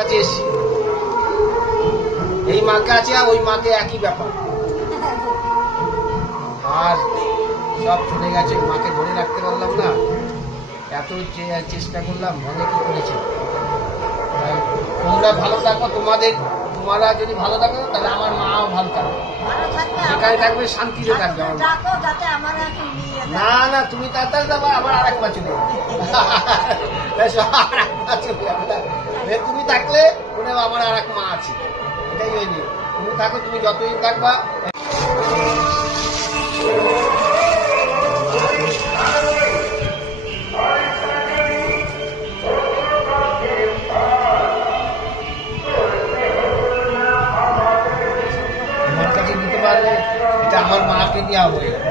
কাছে এসছি, এই মাকে আছে আর ওই মাকে একই ব্যাপার, আর সব চলে গেছে। মাকে ধরে রাখতে পারলাম না, এত চেষ্টা করলাম, অনেকই করেছি। তোমরা ভালো থাকো, তোমরা যদি ভালো থাকো তাহলে আমার মাও ভালো থাকবে, যেখানে থাকবে শান্তিতে থাকবে। না না, তুমি তাড়াতাড়ি যাবো, আবার আর একবার চলে যাবে। তুমি থাকলে মনে হবে আমার আর এক মা আছে, এটাই হয়নি। তুমি থাকো, তুমি যতদিন থাকবা। আমার কাছে দিতে পারলে এটা আমার মাকে দেওয়া হয়ে গেল।